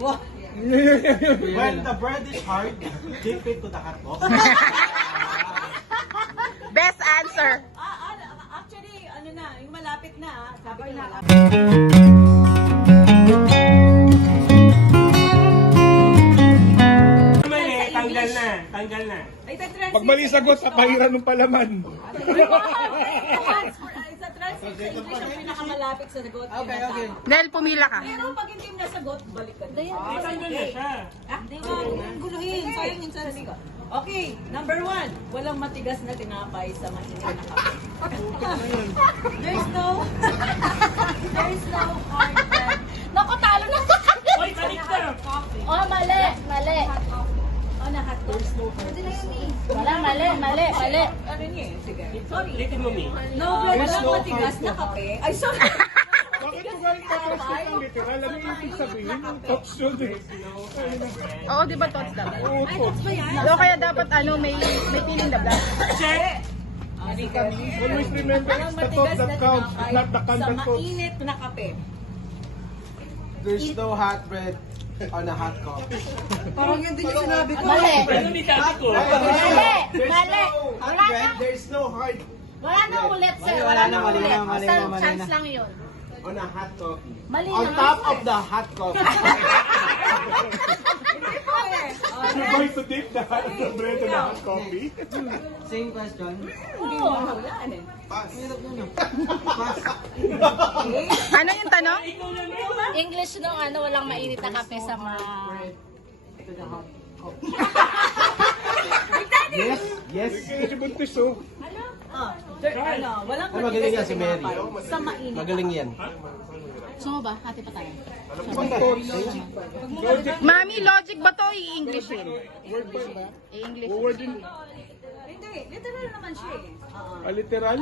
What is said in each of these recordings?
When the bread is hard, dip it to the hot dog. Best answer. Actually, ano na, yung malapit na, sabi ko malapit. Tanggal na, tanggal na. Pag mali sagot, papahiran ng palaman. Sa translate sa English ang pinakamalapit sa sagot. Okay. Nel, pumila ka. Pero pag hindi mo nasagot, balik ka. Tanggal na siya. Di ba? Guluhin. Sayang yung sarili ko. Okay, number 1. Walang matigas na tinapay sa mainit na kape. There's no hard bread. Naku, talo na. Oy, balik ka! Oh, mali. Oh, na hot dog. Wala, mali. Ano niya? Sige. Sorry. Ulitin mo, Mi. No, walang matigas na kape. Ay, sorry. Bakit ko galing ka-translate ng literal? Ano yung ibig sabihin? Yung thoughts yun eh. Oo, di ba thoughts dapat? Oo, thoughts. O kaya dapat may feeling the blank. Check! Always remember, Walang it's the thought matigas na that counts, tinapay not the sa content thoughts. mainit na kape. There's no hot bread on a hot coffee. Parang yun din yung sinabi ko. Mali. Ano ni sabi ko? Mali. Hot bread, there's no hard Wala na ulit, sir. Wala na ulit. Basta chance lang yun. on a hot coffee. Mali On naman. top of the hot coffee. You're going to dip the bread in the hot coffee? Same question. Pass. Ano yung tanong? English nung walang mainit na kape sa To the hot coffee. Yes. Si Buntis, oh. Walang magaling matigas yan si na Mary. tinapay sa mainit. Magaling yan. Gusto mo ba? Hati pa tayo. Mami, logic ba to? I-English yun. Word ba ba? I-English. Word din. Hindi, literal naman siya eh. Literal?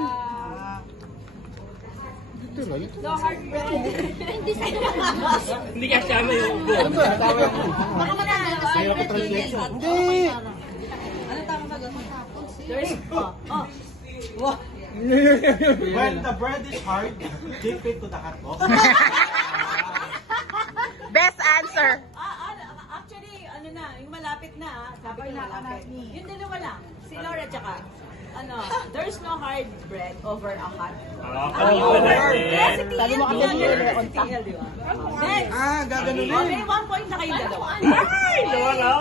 Literal? No hard bread. Hindi ka sama yung ubo. Baka matanggal ka sa translation. Ano tama ba gano'n? There's, When the bread is hard, dip it to the hot dog. Best answer. Actually, ano na, yung malapit na, sabi ko malapit. Yung dalawa lang, si Laura tsaka, there's no hard bread over a hot. Kasi Sabi mo kasi TL, di ba? Next. Gaganunin. Okay, 1 point na kayong dalawa. Ay, Lola!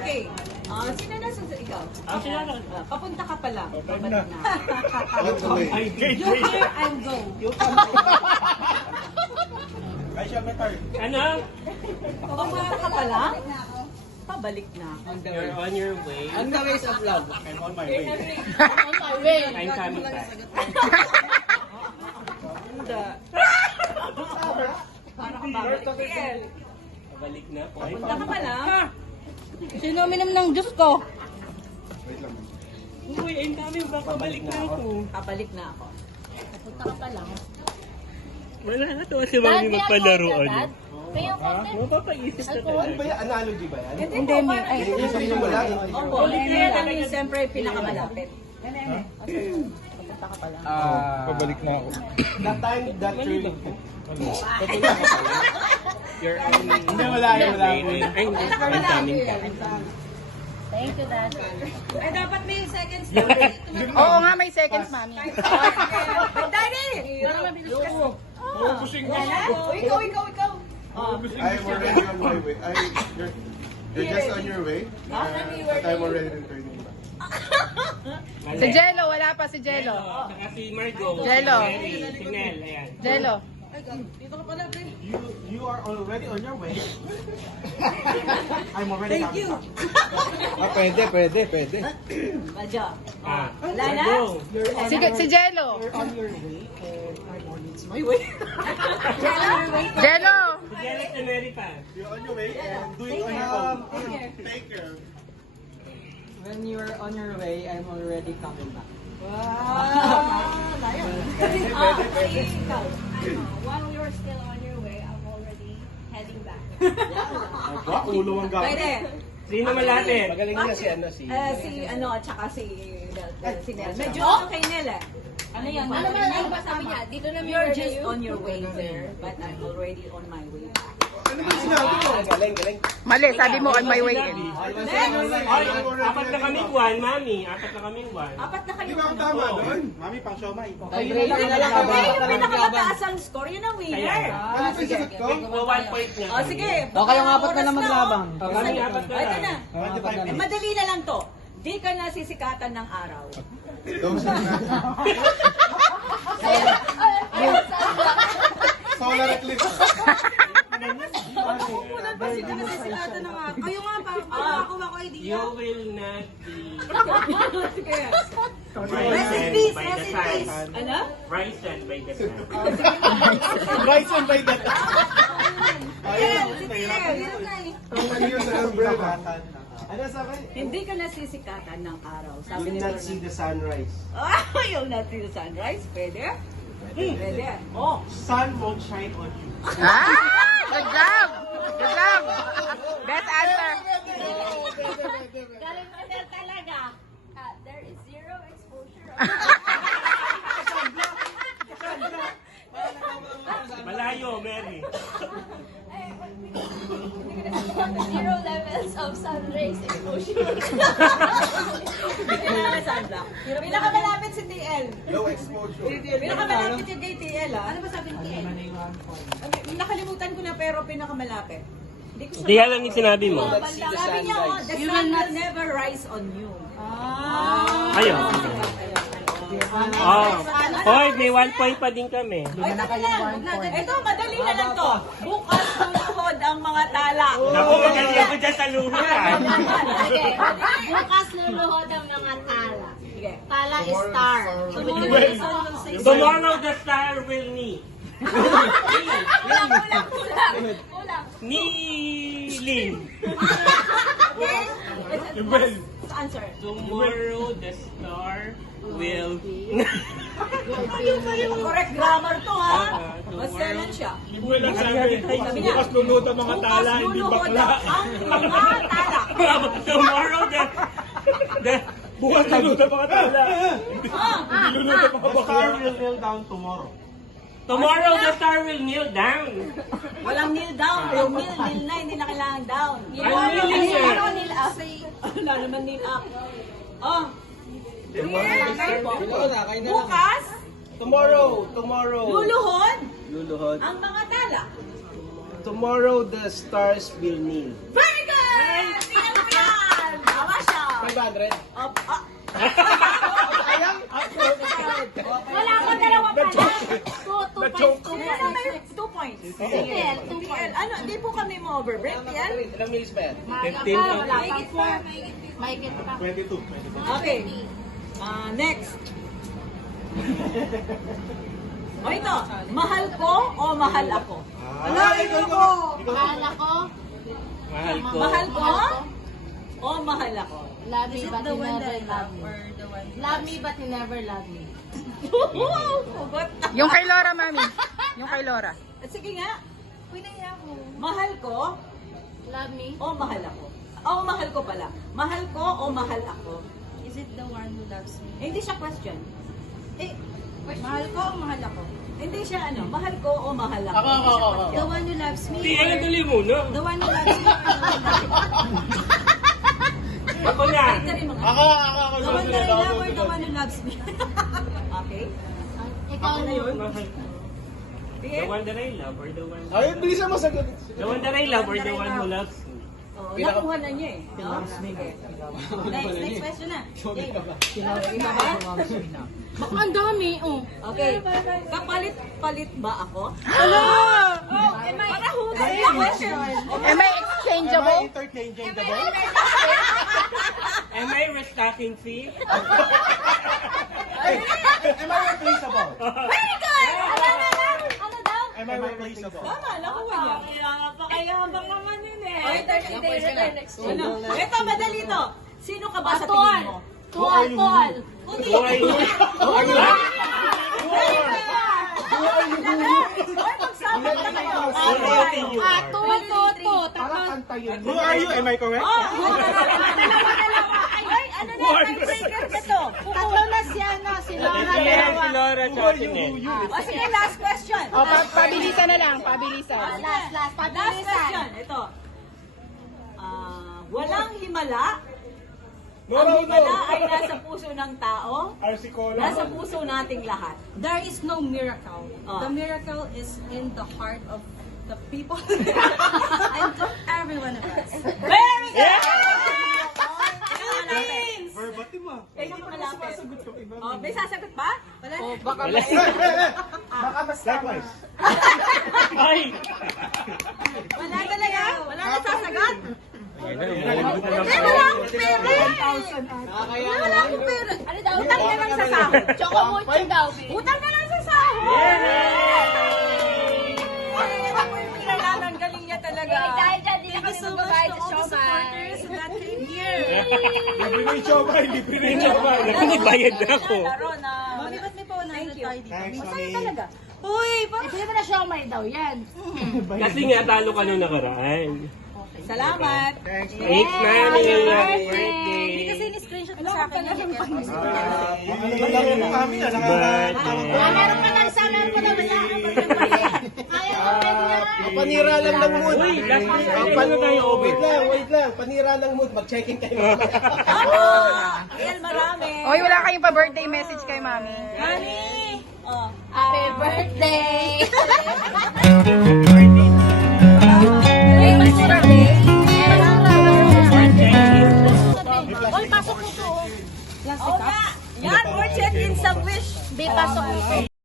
Okay. Sino na sa ikaw? Papunta ka pa lang. Babalik na. Ay, You here and go. Ay, siya better. Ano? Papunta ka pa lang. Pabalik na. You're on your way. On the ways of love. I'm on my way. on my way. I'm coming back. Para ka babalik. TL. Pabalik na po. Papunta ka pa lang. Sino uminom ng juice ko? Uy, I'm coming back. Pabalik na ako. Pabalik na ako. Punta ka pa lang. Wala na to si Mami magpalaruan. Dad? Kaya konti. Mapapaisip na Alcohol? talaga. Ba yan? Analogy ba yan? Hindi, may. Ay, Yung sabihin mo wala. opo. Kaya lang yung siyempre pinakamalapit. Pabalik na ako. That time, that trip. You're on... Hindi, wala. I'm coming back. Thank you, Dad. Ay, dapat may seconds. Oo nga, may seconds, Mami. Daddy! Pusing ka. Ikaw. I'm already on my way. You're just on your way, but I'm already returning back. Si Jello, wala pa si Jello. Saka si Margo. Jello. Si Nel, ayan. Jello. You are already on your way. I'm already coming back. Pwede. Madyo. Ah. Wala na? Margo. Si Jello. On your way, and I'm on my way. Jello. Jello and Mary pa. You're on your way and do it on your own. Take care. When you're on your way, I'm already coming back. While you're still on your way, I'm already heading back. Ulo ang gawin. Pwede. Sino malapit? Magaling na si ano si. At saka si Nel. Medyo kay Nel eh. Ano yan? Ano ba sabi niya? Dito na You're just on your way there, but I'm already on my way back. Ano ba sinabi? Mali, sabi mo on my way in. Next. Ay, apat na kaming one, mami. Apat na kaming one. Apat na kayo. Di ba ang tama doon? Mami, pang siomay. Yung pinakamataas ang score, yun ang winner. Ano pa yung sagot ko? 1 point nga. O sige. O, kayong apat na lang oras maglabang. oh. Kami apat na Ito lang. na. Madali na lang to. Di ka na sisikatan ng araw. Those are solar eclipse. Kayo nga, makakuha ko idea. You will not be Sige. frightened peace, by rest the in sun. peace. Ano? Frightened by the sun. Rice and by that. Ayan, si Tiel. Ano yun sa umbrella? Ano sa akin? Hindi ka nasisikatan ng araw. Sabi You ni will not see the sunrise. You'll not see the sunrise. Pwede? Pwede. Oh. Sun won't shine on you. Ah! Good job! Good job! Best answer. Galing model talaga. There is zero exposure. Malayo, Mary. Zero levels of sun rays exposure. Sunblock. Pinakamalapit si TL. Low exposure. Pinakamalapit yung kay TL, ah. Ano ba sabi ni Ken? Nakalimutan ko na pero pinakamalapit. Hindi ko Hindi alam yung sinabi mo. Sabi niya, oh, the sun will never rise on you. Ayun. Oh. Hoy, may 1 point pa din kami. Ay, ito lang. Ito, madali na lang to. Bukas luluhod ang mga tala. Naku, magaling ako dyan sa luhuran. Okay. Bukas luluhod ang mga tala. Sige. Tala is star. Tomorrow the sun will say Tomorrow the star will meet. Kulang. Kneeling. Answer. Tomorrow the star will... Correct grammar to, ha? Maselan siya. Bukas lulod ang mga tala, hindi bakla. Ang mga tala. Tomorrow the Bukas lulod ang mga tala. Hindi lulod ang mga The bakla. star will kneel down tomorrow. Tomorrow the star will kneel down. Walang kneel down. Yung kneel na, hindi na kailangan down. I'm kneeling, sir. Kneel up. Wala naman kneel up. Oh. Bukas, Tomorrow, luluhod ang mga tala. tomorrow the stars will kneel. Very good! Tingnan mo yan! Tama siya. 500. Wala ko dalawa pala. Two points. 2 points. TL, 2 TL, ano, di po kami mo overbreak, TL? Ilang minutes ba yan? 15. Wala pa. Mahigit pa. 22. Okay. Next. O ito, mahal ko o mahal ako? Mahal ako. Mahal ko. Mahal ko o mahal ako? Love me but you never love me. Love me but you never love me. Hugot. Yung kay Laura, mami. Yung kay Laura. Sige nga, Pinaya ko. mahal ko Love me. o mahal ako? O mahal ko pala. Mahal ko o mahal ako? Is it the one who loves me? Hindi siya question. Mahal ko o mahal ako? Hindi siya ano, mahal ko o mahal ako? The one who loves me. Hindi, alam dali muna. The one who loves me. Ako na. Ito rin mga. Ako. The one that I love or the one who loves me? Okay. Ikaw na yun. Mahal ko. The one that I love or the one... Ay, bilisan mo sagot. The one that I love or the one who loves me. Oh, nakuha na niya eh. No? Next question na. Okay. Baka ang dami, oh. Okay. Kapalit-palit ba ako? Para hugay Ay, question. Am I exchangeable? Interchangeable? Am I restocking fee? Am I replaceable? Very good! Ano daw? Am I replaceable? Tama, nakuha niya. Napakayabang naman yun eh. Okay, 30 days na. Ano? Ito, madali to. Sino ka ba sa Tuwal. tingin mo? Tuwal, tuwal. Hindi. Who are you? Magsabi na kayo. You are. Tatlo. Who are you? Am I correct? Dalawa. Ay, ano na? Tiebreaker na to. Tatlo na siya, no? Si Laura, dalawa. Si Laura tsaka si Ned. O sige, last question. O, pabilisan na lang, pabilisan. Last. Last Pabilisan. question. Ito. himala, No, ang no, himala no. ay nasa puso ng tao, RC Cola. nasa puso nating lahat. There is no miracle. Oh. The miracle is in the heart of the people and to every one of us. Very good! Verbatim ah. Hindi malapit. Oh, may sasagot pa? Wala. Baka Wala. Baka mas Likewise. Ay! Wala talaga. Wala na sasagot. Ayun na, Wala akong pera. Wala akong pera. Ano daw? Utang na lang sa sahod. Chocomucho daw. Utang na lang sa sahod. Ang galing niya talaga. Dahil dyan, di na kami magbabayad sa supporters that came here. Libre na yung siomay, libre na yung siomay. Nagbayad na ako. Laro na. Mami, ba't may pauna na tayo dito? Thanks, Masaya Mami. talaga. Uy, ibigay mo na siomay daw, yan. Kasi nga talo ka nung nakaraan. Salamat. Thanks, Thanks, Mami. Happy Hindi birthday. kasi ni-screenshot mo sa akin yan. Madami mo kami ah. Birthday. Meron pa lang sa meron pa lang sa akin. Ayaw ko niya. Panira lang ng mood. Uy, last week Ang ano tayo, Obi? wait lang. Panira ng mood. Mag-check-in kayo. Ayan, marami. Oy, wala kayong pa-birthday message kay Mami. Mami! Oh. Happy birthday! Hoy, pasok ko to. Oo nga. Yan, more check-in sa wish. Di, pasok ko to.